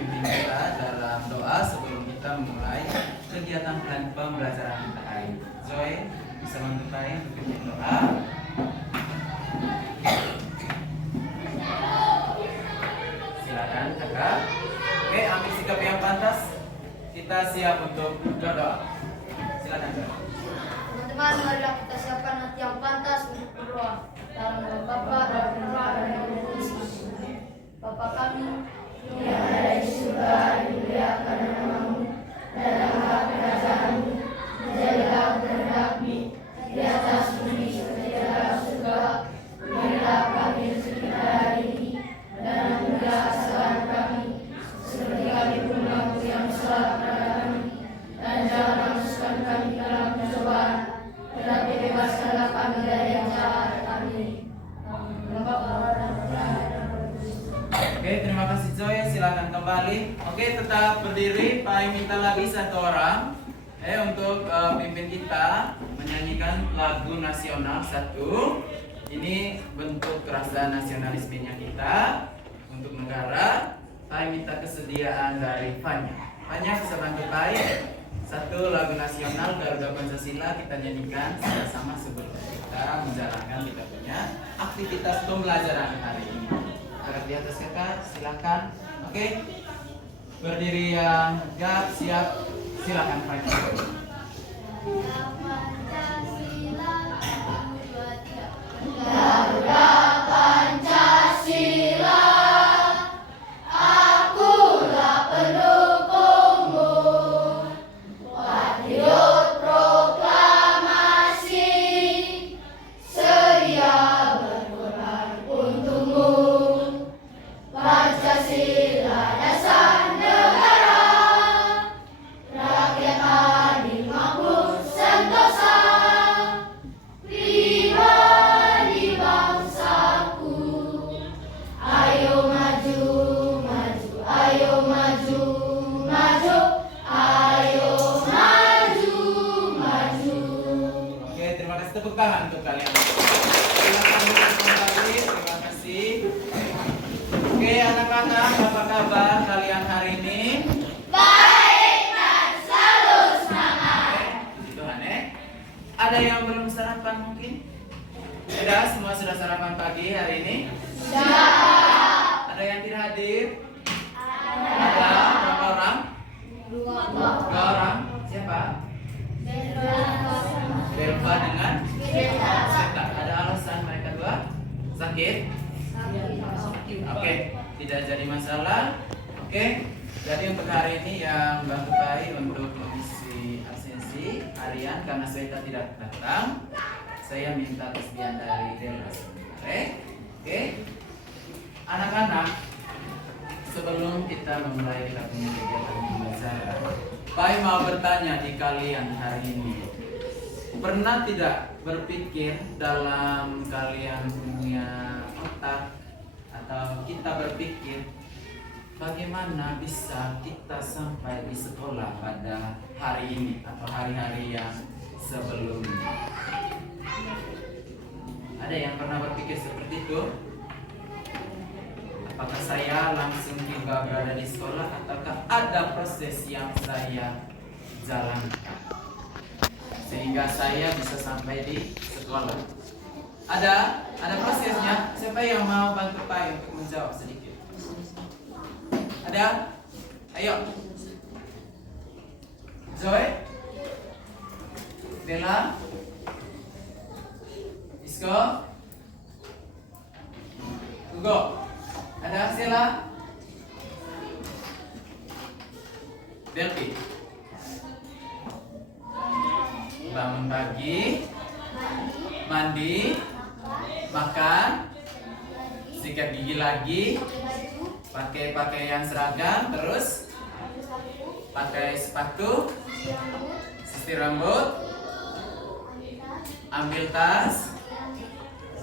pimpin kita dalam doa sebelum kita memulai kegiatan pembelajaran kita hari ini. Zoe, bisa bantu saya untuk pimpin doa. Silakan kakak. Oke, ambil sikap yang pantas. Kita siap untuk berdoa. Silakan kakak. Teman-teman, marilah kita siapkan hati yang pantas untuk berdoa. Dalam nama Bapa dan Putra dan Roh Kudus. Bapa kami yang ada di surga, dimuliakan namamu, datanglah kerajaanmu, jadilah kehendakmu di atas bumi seperti di dalam surga. Berilah kami rezeki hari ini, dan ampunilah kesalahan kami, seperti kami pun mengampuni yang bersalah kepada kami, dan jangan masukkan kami ke dalam pencobaan, tetapi bebaskanlah kami dari yang jahat. Amin. Oke, terima kasih Zoe. Silakan kembali. Oke, tetap berdiri. Pak minta lagi satu orang untuk pimpin kita menyanyikan lagu nasional satu. Ini bentuk rasa nasionalismenya kita untuk negara. Pak minta kesediaan dari Fanya. Fanya bisa bantu Pak. Satu lagu nasional Garuda Pancasila kita nyanyikan sama-sama sebelum kita menjalankan kita punya aktivitas pembelajaran hari ini. Angkat di atas kakak, silakan. Oke, berdiri yang tegap, siap. Silakan Pak. Garuda Pancasila, akulah pendukungmu. Patriot proklamasi, sedia berkorban untukmu. Pancasila dasar negara, rakyat adil makmur sentosa, pribadi bangsaku. Ayo maju, maju, ayo maju, maju, ayo maju, maju. Oke, terima kasih, tepuk tangan untuk kalian. Silakan duduk kembali. Terima kasih. Oke, anak-anak, apa kabar kalian hari ini? Baik dan selalu semangat. Puji Tuhan Ada yang belum sarapan mungkin? Sudah, semua sudah sarapan pagi hari ini? Sudah. Ada yang tidak hadir? Ada berapa orang? Dua Orang. Siapa? Belva dengan Sveta. Ada alasan mereka dua? Sakit? Oke, tidak jadi masalah. Oke, jadi untuk hari ini yang bantu Pai untuk mengisi absensi harian karena Sveta tidak datang, saya minta kesediaan dari Delas. Oke, anak-anak, sebelum kita memulai kita punya kegiatan pembelajaran, Pai mau bertanya di kalian hari ini. Pernah tidak berpikir dalam kalian punya otak atau kita berpikir bagaimana bisa kita sampai di sekolah pada hari ini atau hari-hari yang sebelumnya? Ada yang pernah berpikir seperti itu? Apakah saya langsung tiba berada di sekolah ataukah ada proses yang saya jalankan sehingga saya bisa sampai di sekolah? Ada prosesnya. Siapa yang mau bantu Pai untuk menjawab sedikit? Ada? Ayo. Zoe? Bella? Isco? Hugo? Ada Sela? Delphi? Bangun pagi, mandi, makan, sikat gigi lagi, pakai pakaian seragam, terus pakai sepatu, sisir rambut, ambil tas,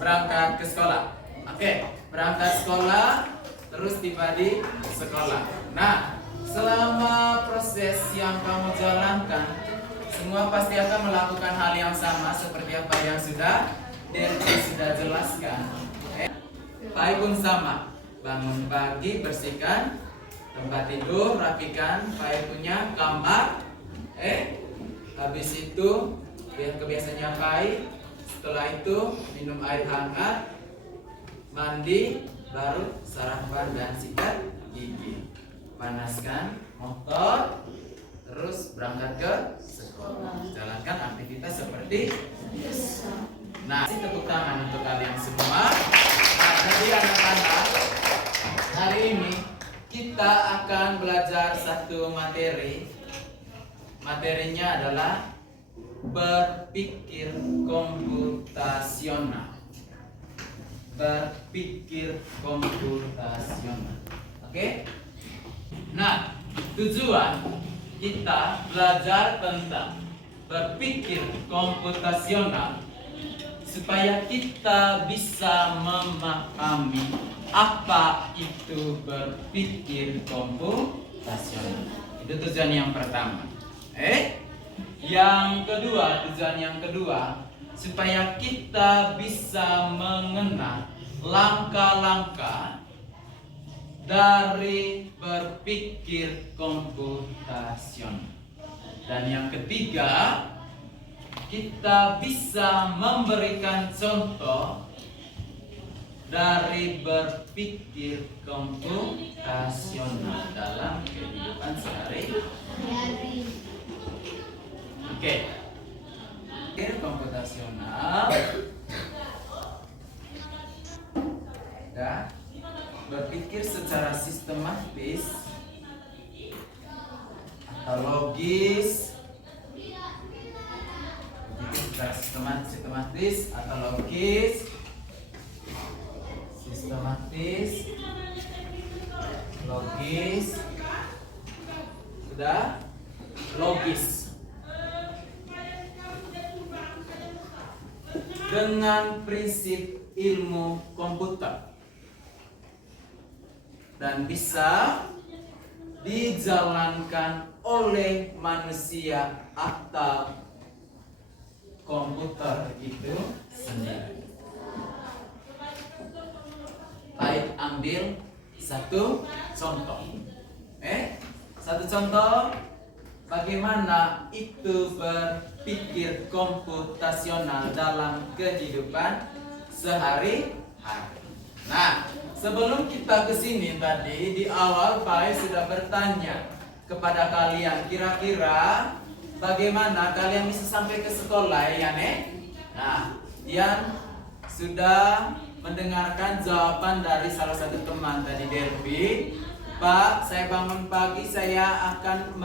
berangkat ke sekolah. Oke, berangkat sekolah, terus tiba di sekolah. Nah, selama proses yang kamu jalankan, semua pasti akan melakukan hal yang sama seperti apa yang sudah Delphi sudah jelaskan. Pai pun sama, bangun pagi, bersihkan tempat tidur, rapikan Pai punya kamar. Habis itu kebiasaannya Pai, setelah itu minum air hangat, mandi, baru sarapan dan sikat gigi. Panaskan motor, terus berangkat ke sekolah. Jalankan aktivitas seperti biasa. Nah, tepuk tangan untuk kalian semua. Nah, jadi anak-anak, hari ini kita akan belajar satu materi. Materinya adalah berpikir komputasional. Berpikir komputasional. Oke? Nah, tujuan kita belajar tentang berpikir komputasional supaya kita bisa memahami apa itu berpikir komputasional. Itu tujuan yang pertama. Yang kedua, tujuan yang kedua, supaya kita bisa mengenal langkah-langkah dari berpikir komputasional. Dan yang ketiga, kita bisa memberikan contoh dari berpikir komputasional dalam kehidupan sehari-hari. Oke. Berpikir komputasional. Berpikir secara sistematis atau logis. Berpikir secara sistematis atau logis. Sistematis, logis. Sudah? Logis. Dengan prinsip ilmu komputer dan bisa dijalankan oleh manusia atau komputer itu sendiri. Baik, ambil satu contoh. Satu contoh bagaimana itu berpikir komputasional dalam kehidupan sehari-hari. Nah, sebelum kita ke sini tadi di awal Pai sudah bertanya kepada kalian, kira-kira bagaimana kalian bisa sampai ke sekolah ya, Nek? Nah, Ian sudah mendengarkan jawaban dari salah satu teman tadi, Derby. Pak, saya bangun pagi, saya akan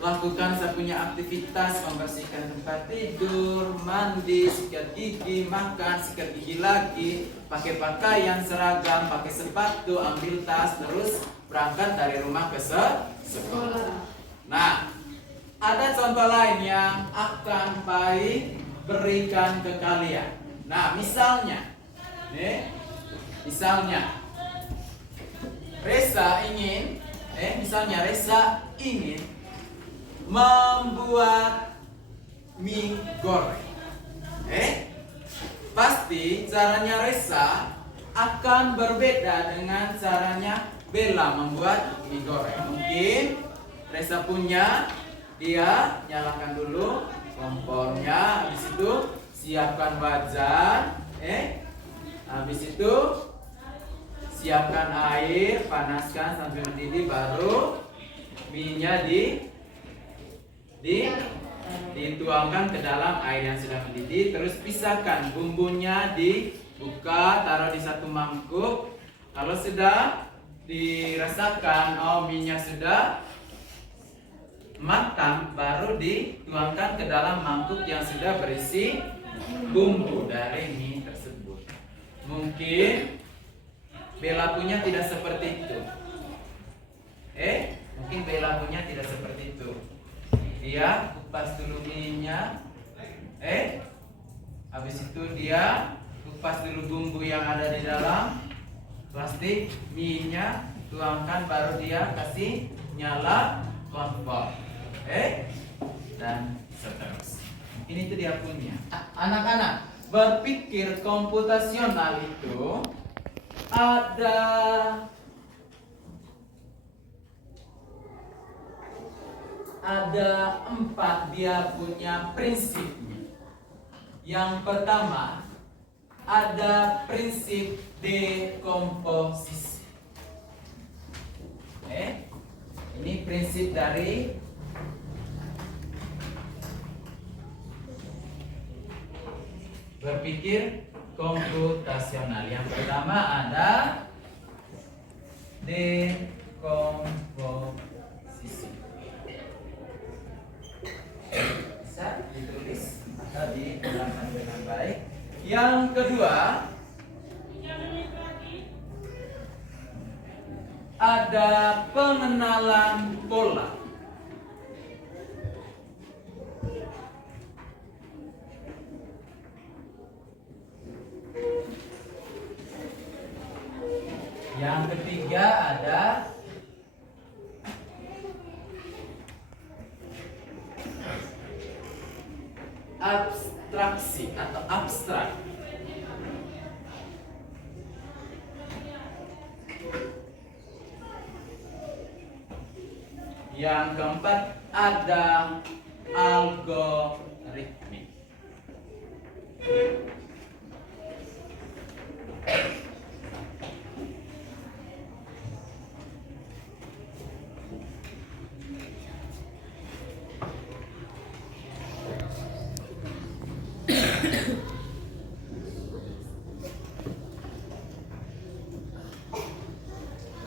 melakukan saya punya aktivitas, membersihkan tempat tidur, mandi, sikat gigi, makan, sikat gigi lagi, pakai pakaian seragam, pakai sepatu, ambil tas, terus berangkat dari rumah ke sekolah. Nah, ada contoh lain yang akan Pai berikan ke kalian. Nah, misalnya Resa ingin membuat mie goreng. Pasti caranya Resa akan berbeda dengan caranya Bella membuat mie goreng. Mungkin Resa punya, dia nyalakan dulu kompornya, habis itu siapkan wajan, habis itu siapkan air, panaskan sampai mendidih, baru mie-nya dituangkan ke dalam air yang sudah mendidih, terus pisahkan bumbunya, dibuka, taruh di satu mangkuk. Kalau sudah dirasakan mie-nya sudah matang, baru dituangkan ke dalam mangkuk yang sudah berisi bumbu dari mie tersebut. Mungkin Bella punya tidak seperti itu. Mungkin Bella punya tidak seperti itu. Dia kupas dulu mie-nya. Habis itu dia kupas dulu bumbu yang ada di dalam plastik mie-nya, tuangkan, baru dia kasih nyala kompor. Dan seterusnya. Ini itu dia punya. Anak-anak, berpikir komputasional itu ada ada 4 dia punya prinsipnya. Yang pertama, ada prinsip dekomposisi. Ini prinsip dari berpikir komputasional. Yang pertama ada dekomposisi. Bisa ditulis atau diterangkan dengan baik. Yang kedua ada pengenalan pola. Yang ketiga ada abstraksi atau abstrak. Yang keempat ada algoritmik.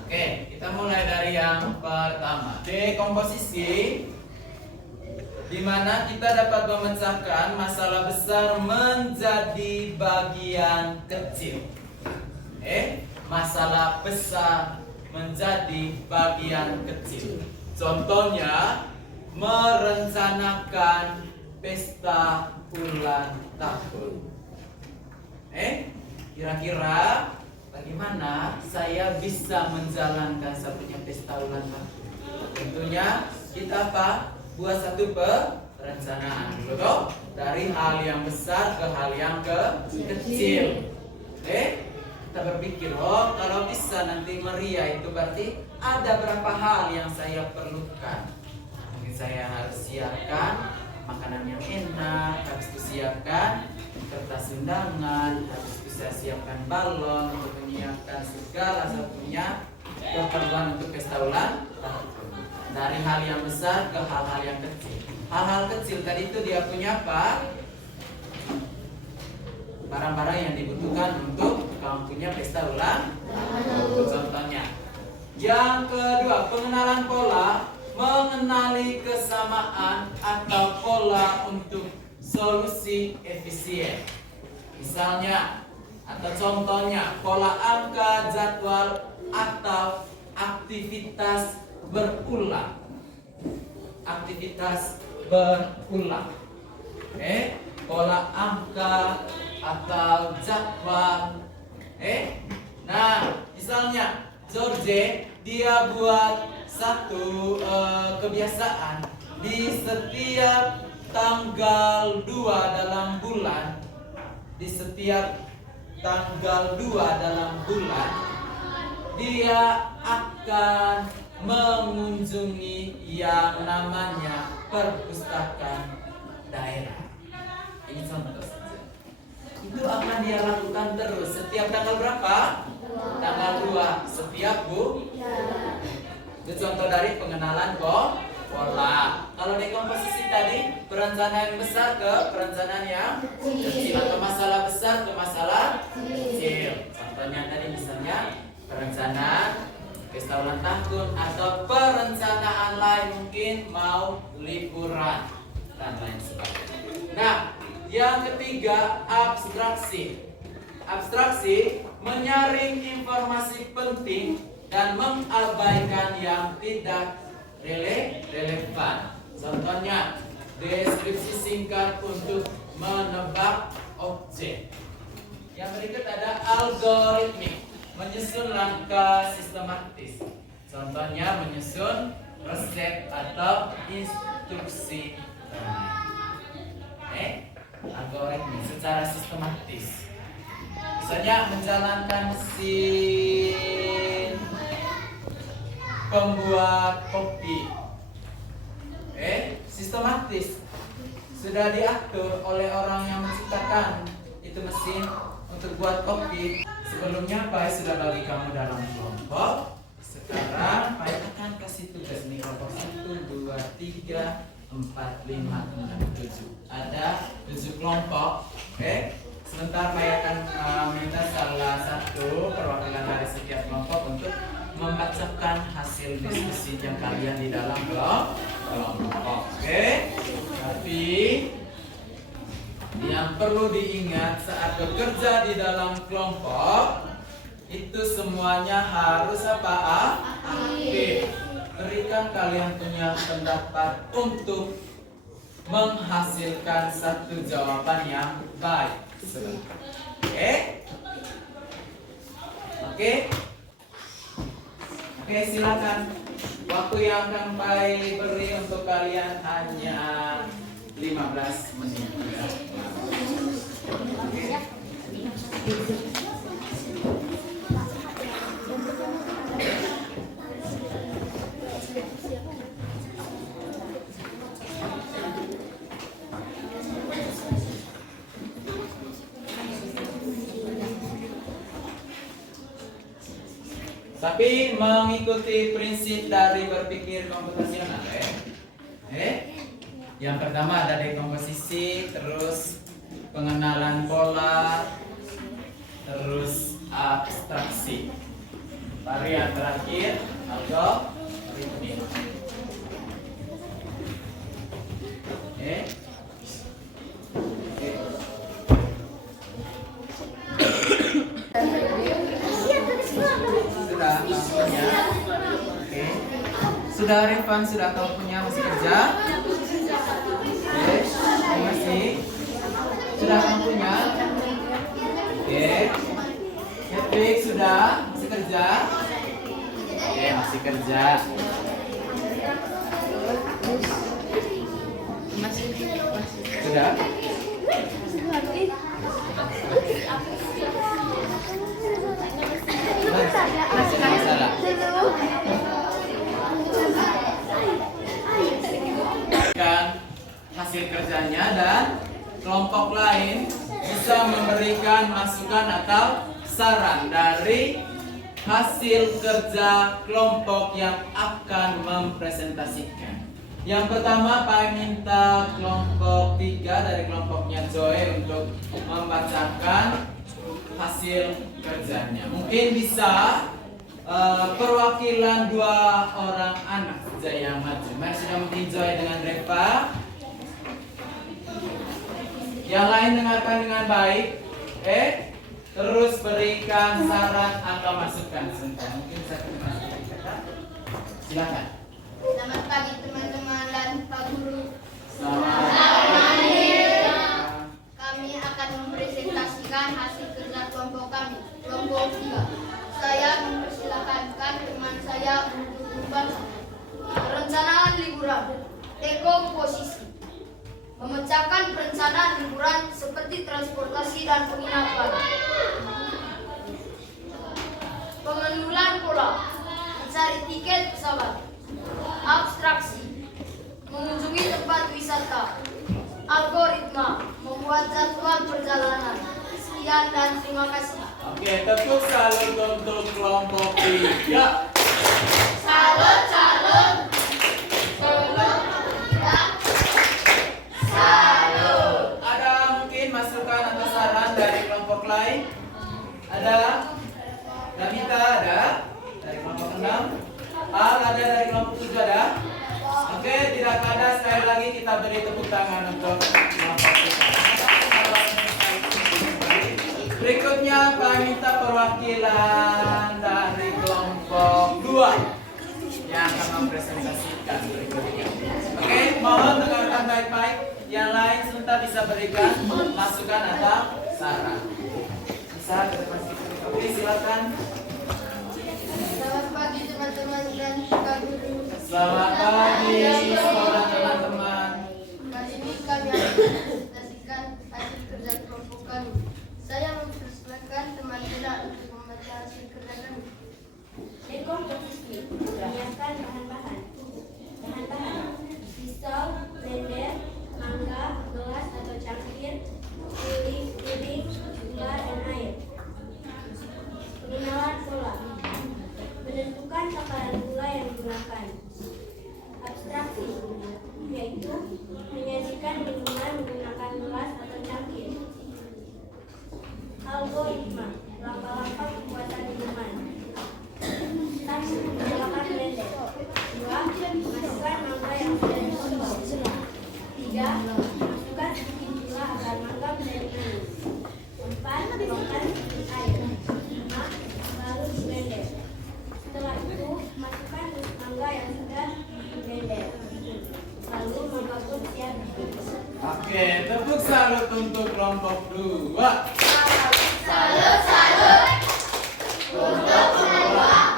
Oke, kita mulai dari yang pertama. Dekomposisi, di mana kita dapat memecahkan masalah besar menjadi bagian kecil. Masalah besar menjadi bagian kecil. Contohnya, merencanakan pesta ulang tahun. Kira-kira bagaimana saya bisa menjalankan saya punya pesta ulang tahun? Tentunya kita buat satu perencanaan, betul? Dari hal yang besar ke hal yang kecil. Kita berpikir, kalau bisa nanti meriah itu berarti ada berapa hal yang saya perlukan. Mungkin saya harus siapkan makanan yang enak, harus siapkan kertas undangan, harus bisa siapkan balon untuk menyiapkan segala satunya keperluan untuk pesta ulang tahun. Dari hal yang besar ke hal-hal yang kecil. Hal-hal kecil tadi itu dia punya apa? Barang-barang yang dibutuhkan untuk kamu punya pesta ulang tahun. Contohnya. Yang kedua, pengenalan pola, mengenali kesamaan atau pola untuk solusi efisien. Misalnya atau contohnya pola angka, jadwal atau aktivitas berulang. Aktivitas berulang. Pola angka atau jadwal. Nah, misalnya George dia buat satu kebiasaan di setiap tanggal 2 dalam bulan. Di setiap tanggal 2 dalam bulan dia akan mengunjungi yang namanya perpustakaan daerah. Ini contoh saja. Itu akan dia lakukan terus setiap tanggal berapa? Tanggal 2 setiap itu contoh dari pengenalan pola. Kalau dekomposisi tadi perencanaan yang besar ke perencanaan yang kecil, atau masalah besar ke masalah kecil. Contohnya tadi misalnya perencanaan pesta ulang tahun atau perencanaan lain, mungkin mau liburan dan lain sebagainya. Nah, yang ketiga abstraksi. Abstraksi menyaring informasi penting dan mengabaikan yang tidak relevan. Contohnya, deskripsi singkat untuk menebak objek. Yang berikut ada algoritmik, menyusun langkah sistematis. Contohnya menyusun resep atau instruksi. Algoritmik secara sistematis. Misalnya menjalankan mesin pembuat kopi. Sistematis. Sudah diatur oleh orang yang menciptakan itu mesin untuk buat kopi. Sebelumnya Pak sudah bagi kamu dalam kelompok. Sekarang Pak akan kasih tugas nih kelompok 1, 2, 3, 4, 5, 6, 7. Ada 7 kelompok. Sebentar Pak akan minta salah satu perwakilan dari setiap kelompok untuk membacakan hasil diskusi yang kalian di dalam kelompok. Tapi yang perlu diingat saat bekerja di dalam kelompok itu semuanya harus apa? Aktif. Berikan kalian punya pendapat untuk menghasilkan satu jawaban yang baik. Oke, silakan. Waktu yang akan Pai beri untuk kalian hanya 15 menit. Tapi mengikuti prinsip dari berpikir komputasional. Yang pertama ada dekomposisi, terus pengenalan pola, terus abstraksi. Varian terakhir algoritmik. Sudah Rifan, sudah kamu punya masih kerja? Masih? Sudah kamu punya? Patrick sudah masih kerja? Masih kerja. Sudah? Masih masalah. Hasil kerjanya dan kelompok lain bisa memberikan masukan atau saran dari hasil kerja kelompok yang akan mempresentasikan. Yang pertama Pak minta kelompok 3 dari kelompoknya Joy untuk membacakan hasil kerjanya. Mungkin bisa perwakilan 2 orang anak saja yang maju. Mari sudah mungkin Joy dengan Reva. Yang lain dengarkan dengan baik. Terus berikan saran atau masukan sebentar. Mungkin satu masukan kata. Silakan. Selamat pagi teman-teman dan Pak Guru. Selamat pagi. Kami akan mempresentasikan hasil kerja kelompok kami, kelompok 3. Saya mempersilakan teman saya untuk membahas perencanaan liburan, dekomposisi, memecahkan perencanaan liburan seperti transportasi dan penginapan, pengenalan pola, mencari tiket pesawat, abstraksi, mengunjungi tempat wisata, algoritma, membuat jadwal perjalanan. Sekian dan terima kasih. Oke, tepuk salut untuk kelompok 3. Salut, salut. Salut. Ada mungkin masukan atau saran dari kelompok lain? Ada? Damita ada? Dari kelompok 6? Al ada dari kelompok 7 ada? Oke, tidak ada. Sekali lagi kita beri tepuk tangan untuk kelompok 3. Berikutnya kami minta perwakilan dari kelompok 2 yang akan mempresentasikan berikutnya. Oke, mohon dengarkan baik-baik. Yang lain sebentar bisa berikan masukan atau saran. Bisa ke depan sedikit. Oke, silakan. Selamat pagi teman-teman dan Pak Guru. Selamat pagi sekolah teman-teman. Kali ini kami akan mempresentasikan hasil kerja kelompok kami. Saya mempersilakan teman kita untuk membaca hasil kerja kami. Dekomposisi, menyiapkan bahan-bahan, pisau, salut untuk kelompok 2. Salut, salut. Untuk kedua.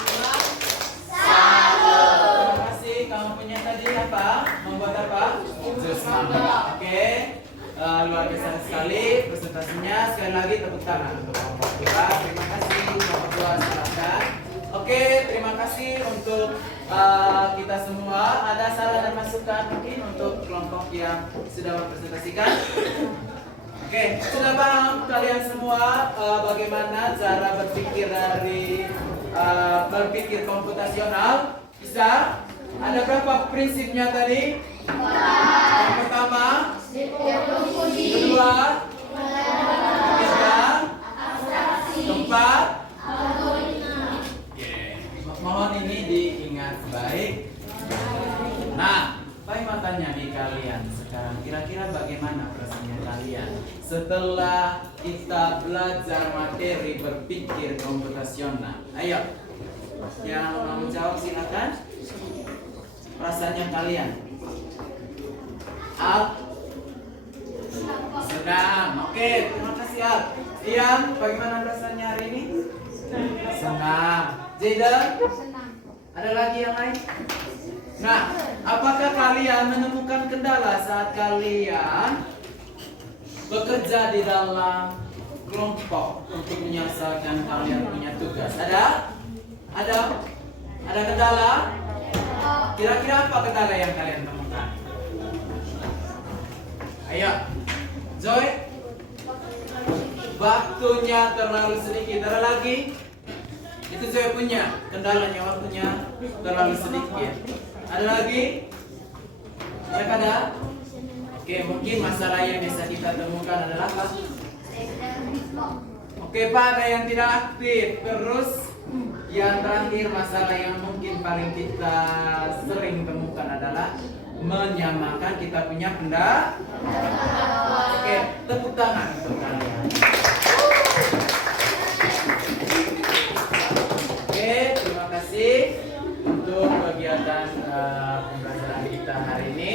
Salut. Terima kasih. Kamu punya tadi apa? Membuat apa? Jus mangga. Oke. Luar biasa sekali presentasinya. Sekali lagi tepuk tangan untuk kelompok 2. Terima kasih kelompok 2, silakan. Oke, terima kasih untuk kita semua. Ada saran dan masukan mungkin untuk kelompok yang sudah mempresentasikan? Oke, sudah paham kalian semua bagaimana cara berpikir dari berpikir komputasional? Bisa? Ada berapa prinsipnya tadi? Yang pertama, kedua, ketiga, keempat. Mohon ini diingat baik. Nah, bagaimana tanya di kalian sekarang? Kira-kira bagaimana perasaannya kalian setelah kita belajar materi berpikir komputasional? Ayo, yang mau menjawab silakan. Perasaannya kalian? Al? Senang. Oke, terima kasih Al. Ian, bagaimana perasaannya hari ini? Senang. Zaidan? Ada lagi yang lain? Nah, apakah kalian menemukan kendala saat kalian bekerja di dalam kelompok untuk menyelesaikan kalian punya tugas? Ada? Ada? Ada kendala? Kira-kira apa kendala yang kalian temukan? Ayo, Joy. Waktunya terlalu sedikit. Ada lagi? Itu saya punya kendalanya, waktunya terlalu sedikit. Ada lagi? Ya ada? Oke, mungkin masalah yang bisa kita temukan adalah apa? Oke Pak, ada yang tidak aktif. Terus yang terakhir, masalah yang mungkin paling kita sering temukan adalah menyamakan kita punya pendapat. Oke, tepuk tangan untuk kalian. Oke, terima kasih untuk kegiatan pembelajaran kita hari ini.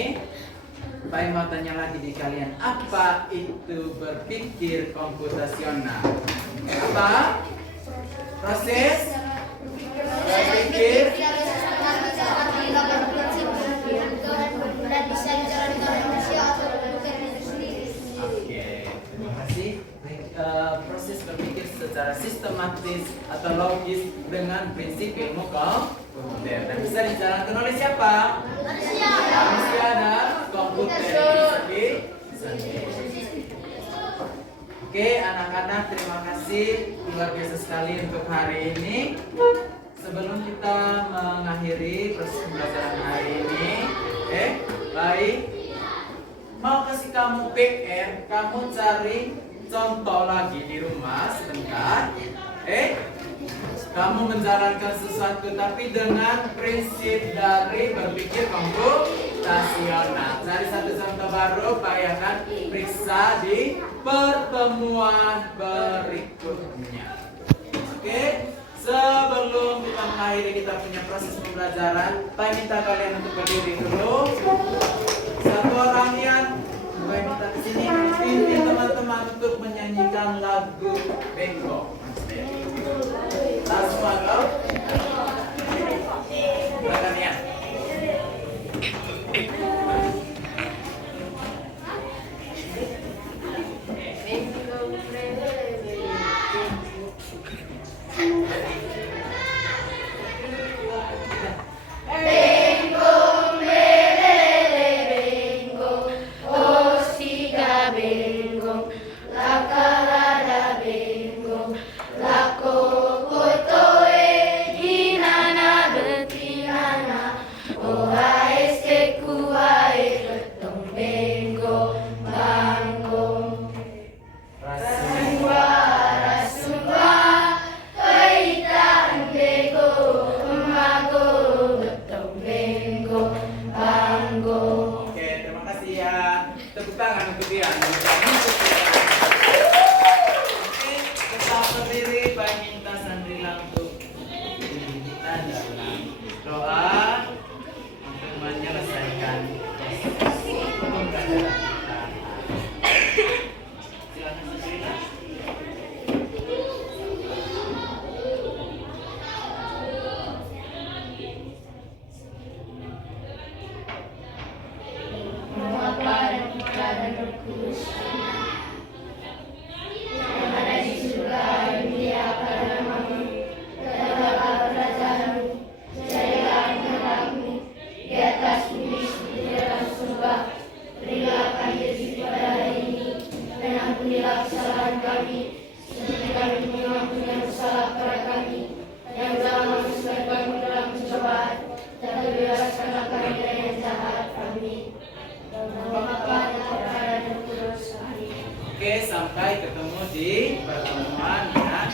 Pak mau tanya lagi di kalian, apa itu berpikir komputasional? Apa? Proses berpikir. Oke, terima kasih. Proses berpikir secara sistematis atau logis dengan prinsip ilmu komputer. Dan bisa dijalankan oleh siapa? Manusia dan komputer. Oke, anak-anak, terima kasih luar biasa sekali untuk hari ini. Sebelum kita mengakhiri proses pembelajaran hari ini, baik, mau kasih kamu PR, kamu cari contoh lagi di rumah sebentar. Kamu menjalankan sesuatu tapi dengan prinsip dari berpikir komputasional. Cari satu contoh baru, Pak ya kan, periksa di pertemuan berikutnya. Oke, sebelum kita mengakhiri kita punya proses pembelajaran, Pak minta kalian untuk berdiri dulu. Satu orang yang Pak minta kesini, pimpin teman-teman untuk menyanyikan lagu Bengkok. Langsung atau? Silakan ya. La cocotoe dan Roh Kudus. Yang ada di surga, dimuliakan namamu. Tegaklah kerajaanmu. Jadilah kehendakmu di atas bumi seperti di dalam surga. Berilah kami rezeki pada hari ini, dan ampunilah kesalahan kami, seperti kami mengampuni yang bersalah kepada kami. Dan jangan masukkan kami dalam pencobaan, tapi bebaskanlah kami dari yang jahat. Amin. Bapa dan Putra dan Roh Kudus. Amin. Oke, sampai ketemu di pertemuan yang